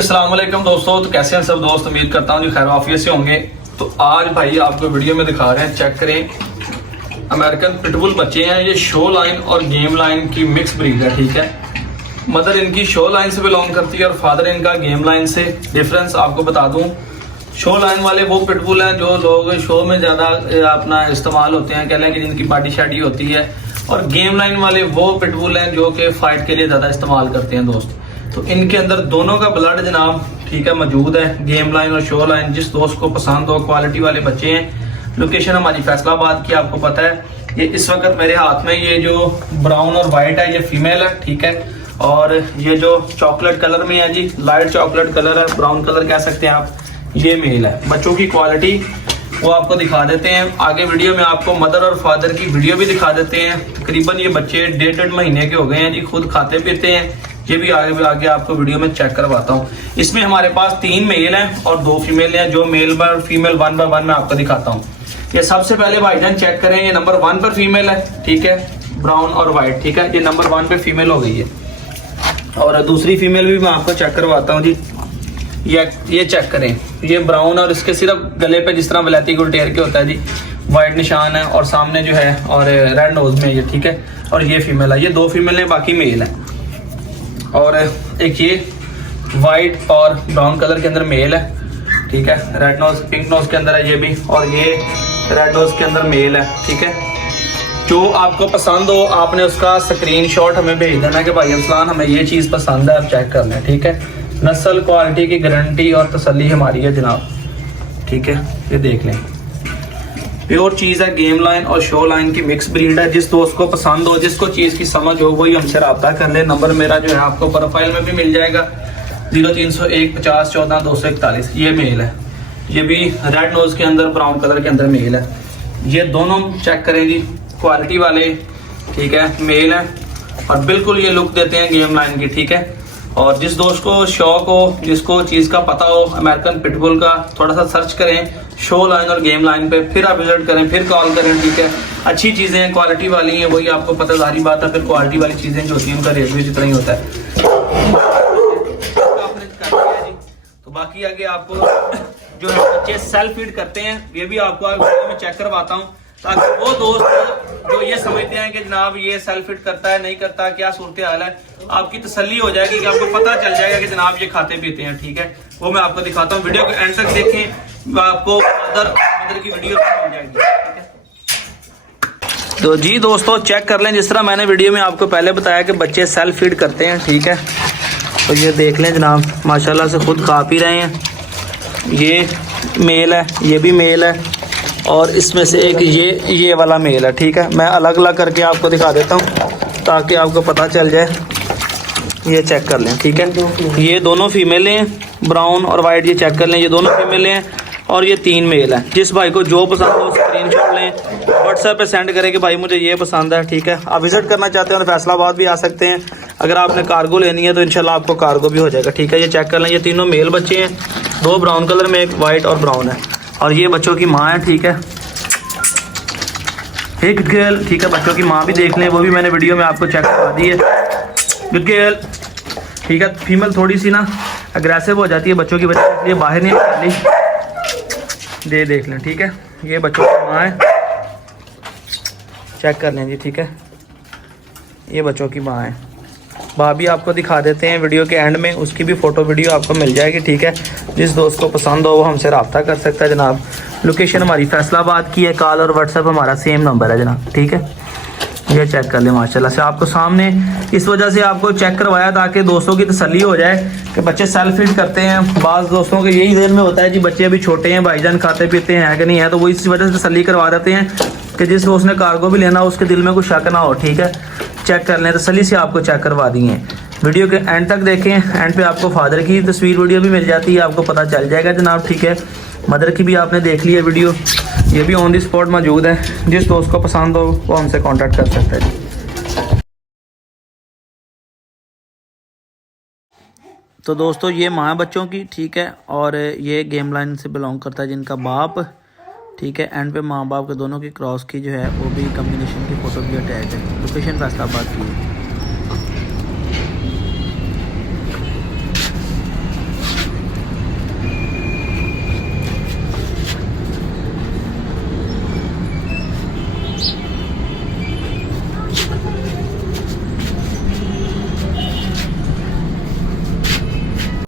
अस्सलाम वालेकुम दोस्तों, तो कैसे हैं सब दोस्त। उम्मीद करता हूँ जी खैर आफियत से होंगे। तो आज भाई आपको वीडियो में दिखा रहे हैं, चेक करें। अमेरिकन पिटबुल बच्चे हैं, ये शो लाइन और गेम लाइन की मिक्स ब्रीड है। ठीक है, मदर इनकी शो लाइन से बिलोंग करती है और फादर इनका गेम लाइन से। डिफरेंस आपको बता दूं, शो लाइन वाले वो पिटबुल हैं जो लोग शो में ज़्यादा अपना इस्तेमाल होते हैं, कह लें कि जिनकी पार्टी शार्टी होती है। और गेम लाइन वाले वो पिटबुल हैं जो कि फाइट के लिए ज़्यादा इस्तेमाल करते हैं दोस्त। तो इनके अंदर दोनों का ब्लड जनाब ठीक है मौजूद है, गेम लाइन और शो लाइन। जिस दोस्त को पसंद हो, क्वालिटी वाले बच्चे हैं। लोकेशन हमारी फैसलाबाद की, आपको पता है। ये इस वक्त मेरे हाथ में ये जो ब्राउन और वाइट है ये फीमेल है, ठीक है। और ये जो चॉकलेट कलर में है जी, लाइट चॉकलेट कलर है, ब्राउन कलर कह सकते हैं आप, ये मेल है। बच्चों की क्वालिटी वो आपको दिखा देते हैं आगे वीडियो में। आपको मदर और फादर की वीडियो भी दिखा देते हैं। तकरीबन ये बच्चे 1.5 महीने के हो गए हैं जी, खुद खाते पीते हैं। ये भी आगे आपको वीडियो में चेक करवाता हूँ। इसमें हमारे पास 3 मेल हैं और 2 फीमेल हैं। जो मेल पर फीमेल 1 बाय 1 मैं आपको दिखाता हूँ। ये सबसे पहले भाईजान चेक करें, ये नंबर 1 पर फीमेल है, ठीक है, ब्राउन और व्हाइट, ठीक है। ये नंबर 1 पे फीमेल हो गई है। और दूसरी फीमेल भी मैं आपको चेक करवाता हूँ जी। ये चेक करें, ये ब्राउन और इसके सिर्फ गले पे जिस तरह वलैती गुलटेर के होता है जी, व्हाइट निशान है और सामने जो है और रेड नोज में ये, ठीक है। और ये फीमेल है, ये 2 फीमेल है, बाकी मेल है। और एक ये वाइट और ब्राउन कलर के अंदर मेल है, ठीक है। रेड नोज पिंक नोज के अंदर है ये भी, और ये रेड नोज के अंदर मेल है, ठीक है। जो आपको पसंद हो आपने उसका स्क्रीनशॉट हमें भेज देना कि भाई अफसान हमें ये चीज़ पसंद है, आप चेक कर लें, ठीक है। नस्ल क्वालिटी की गारंटी और तसल्ली हमारी है जनाब, ठीक है। ये देख लें, प्योर चीज़ है, गेम लाइन और शो लाइन की मिक्स ब्रीड है। जिस दोस्त को पसंद हो, जिसको चीज़ की समझ हो, वही हमसे रब्ता कर ले। नंबर मेरा जो है आपको प्रोफाइल में भी मिल जाएगा, 0301 50 14 241। ये मेल है, ये भी रेड नोज के अंदर ब्राउन कलर के अंदर मेल है। ये दोनों चेक करेंगी, क्वालिटी वाले, ठीक है, मेल है और बिल्कुल ये लुक देते हैं गेम लाइन की, ठीक है। और जिस दोस्त को शौक हो, जिसको चीज़ का पता हो अमेरिकन पिटबुल का, थोड़ा सा सर्च करें शो लाइन और गेम लाइन पे, फिर आप विजिट करें, फिर कॉल करें, ठीक है। अच्छी चीज़ें हैं, क्वालिटी वाली हैं, वही आपको पता, सारी बात है। फिर क्वालिटी वाली चीज़ें जो होती हैं उनका रेट भी जितना ही होता है। तो बाकी आगे आपको जो है बच्चे सेल्फ फीड करते हैं, ये भी आपको वीडियो में चेक करवाता हूँ, ताकि वो दोस्त जो ये समझते हैं कि जनाब ये सेल्फ फिट करता है नहीं करता, क्या सूरत हाल है, आपकी तसल्ली हो जाएगी कि आपको पता चल जाएगा कि जनाब ये खाते पीते हैं, ठीक है। वो मैं आपको दिखाता हूँ, वीडियो को एंड तक देखें, आपको मदर की वीडियो मिल जाएगी, ठीक है। तो जी दोस्तों चेक कर लें, जिस तरह मैंने वीडियो में आपको पहले बताया कि बच्चे सेल्फ फीड करते हैं, ठीक है। तो ये देख लें जनाब, माशाल्लाह से खुद खा पी रहे हैं। ये मेल है, ये भी मेल है, और इसमें से एक ये वाला मेल है, ठीक है। मैं अलग अलग करके आपको दिखा देता हूँ ताकि आपको पता चल जाए। ये चेक कर लें, ठीक है। ये दोनों फीमेलें हैं, ब्राउन और वाइट, ये चेक कर लें, ये दोनों फीमेलें हैं और ये 3 मेल है। जिस भाई को जो पसंद हो स्क्रीनशॉट लें, व्हाट्सएप पे सेंड करें कि भाई मुझे ये पसंद है, ठीक है। आप विजिट करना चाहते हैं तो फैसलाबाद भी आ सकते हैं। अगर आपने कार्गो लेनी है तो इंशाल्लाह आपको कार्गो भी हो जाएगा, ठीक है। ये चेक कर लें, ये तीनों मेल बच्चे हैं, 2 ब्राउन कलर में, एक वाइट और ब्राउन है। और ये बच्चों की माँ है, ठीक है, एक गर्ल, ठीक है। बच्चों की माँ भी देख लें, वो भी मैंने वीडियो में आपको चेक करवा दी है। गुड गर्ल, ठीक है। फीमेल थोड़ी सी ना अग्रेसिव हो जाती है बच्चों की वजह से, इसलिए बाहर नहीं निकली। देख लें, ठीक है। ये बच्चों की माँ है, चेक कर लें जी, ठीक है। ये बच्चों की माँ है। भाभी आपको दिखा देते हैं वीडियो के एंड में, उसकी भी फ़ोटो वीडियो आपको मिल जाएगी, ठीक है। जिस दोस्त को पसंद हो वो हमसे रब्ता कर सकता है जनाब। लोकेशन हमारी फैसलाबाद की है, कॉल और व्हाट्सएप हमारा सेम नंबर है जनाब, ठीक है। ये चेक कर लें, माशाल्लाह से आपको सामने इस वजह से आपको चेक करवाया ताकि दोस्तों की तसल्ली हो जाए कि बच्चे सेल्फ फीड करते हैं। बाज़ दोस्तों के यही जहन में होता है जी बच्चे अभी छोटे हैं, भाईजान खाते पीते हैं कि नहीं है, तो वो इस वजह से तसल्ली करवा देते हैं कि जिस दोस्त ने कार्गो भी लेना उसके दिल में कुछ शक ना हो, ठीक है। चेक कर लें, तसल्ली से आपको चेक करवा दिए। वीडियो के एंड तक देखें, एंड पे आपको फादर की तस्वीर वीडियो भी मिल जाती है, आपको पता चल जाएगा जनाब, ठीक है। मदर की भी आपने देख ली है वीडियो, ये भी ऑन द स्पॉट मौजूद है। जिस दोस्त को पसंद हो वो हमसे कांटेक्ट कर सकता है। तो दोस्तों ये माँ बच्चों की, ठीक है, और ये गेम लाइन से बिलोंग करता है जिनका बाप, ठीक है। एंड पे माँ बाप के दोनों की क्रॉस की जो है वो भी कम्बिनेशन की फ़ोटो भी अटैच है। लोकेशन फैसलाबाद की है।